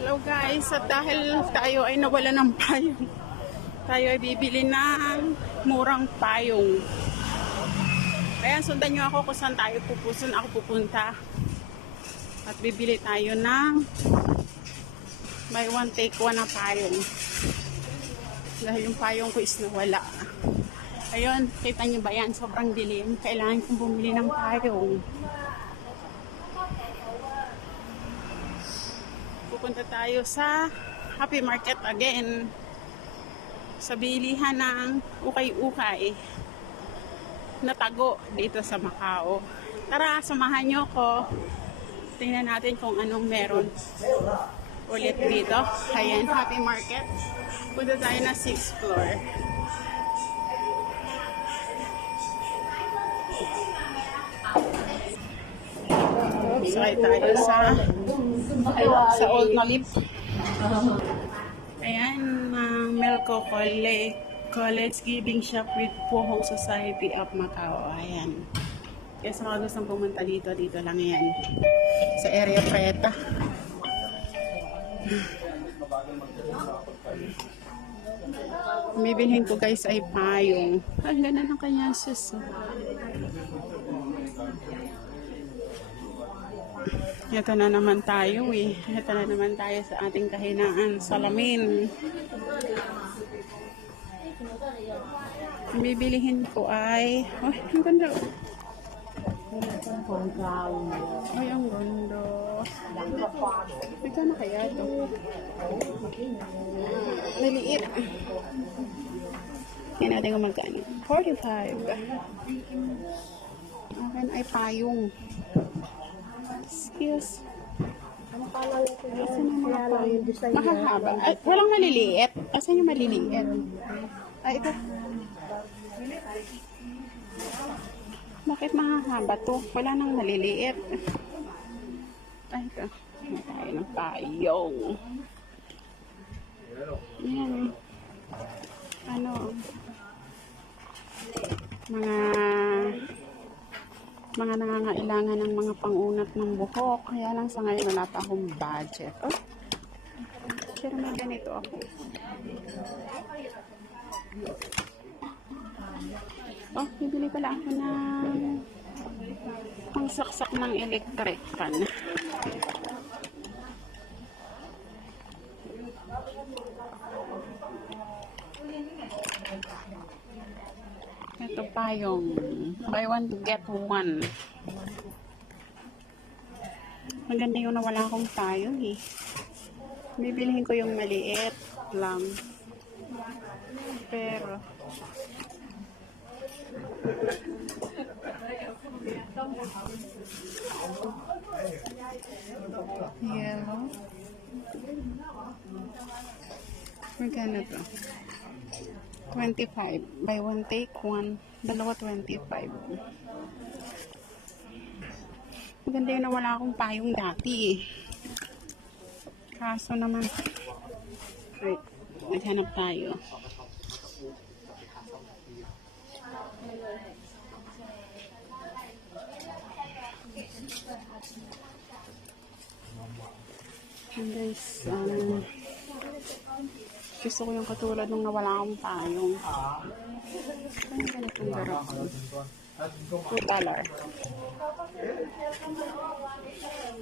Hello guys, at dahil tayo ay nawala ng payong, tayo ay bibili ng murang payong. Ayan, sundan nyo ako kung saan tayo pupusun, ako pupunta. At bibili tayo ng buy one take one na payong. Dahil yung payong ko is nawala. Ayun, kita nyo ba yan? Sobrang dilim. Kailangan kong bumili ng payong. Pupunta tayo sa Happy Market again. Sa bilihan ng ukay-ukay na tago dito sa Macau. Tara, samahan nyo ko. Tingnan natin kung anong meron ulit dito. Ayan, Happy Market. Punta tayo na 6th floor. Oops, ay tayo sa sa Old Nolip. Ayan, uh, Melco College, College Giving Shop with Puhong Society of Macau. Ayan. Kaya sa mga gustong pumunta dito, dito lang yan. Sa area Preta. Bibilhin ko guys ay payong. Ang ganda ng kanyang sis. oh. Ito na naman tayo eh. Ito na naman tayo sa ating kahinaan. Salamin. Bibilihin ko ay... Ay, ang ganda. Ay, ang ganda. Ito na kaya ito. Naliit. Yan natin kung magkano. 45. Akin ay payong. Excuse. Asan yung mga payong? Mahahaba. Ay, walang maliliit. Asan yung maliliit? Ay, ito. Bakit mahahaba to? Wala nang maliliit. Ay, ito. Tayo ng payong. Yan. Ano? Mga mga nangangailangan ng mga pangunat ng buhok. Kaya lang sa ngayon wala pa akong budget. Oh, pero may ganito ako. Oh, bibili pala ako ng pangsaksak ng electric fan. Ito pa yung buy one get one. Maganda yung nawala akong payong eh. Bibilihin ko yung maliit lang. Pero Yellow. Magkano to? 25. Buy one, take one. Dalawa, 25. Maganda yun na wala akong payong dati eh. Kaso naman, wait, naghanap tayo. And guys, um, gusto ko yung katulad nung nawala akong payong. Ano ganitong garap? $2.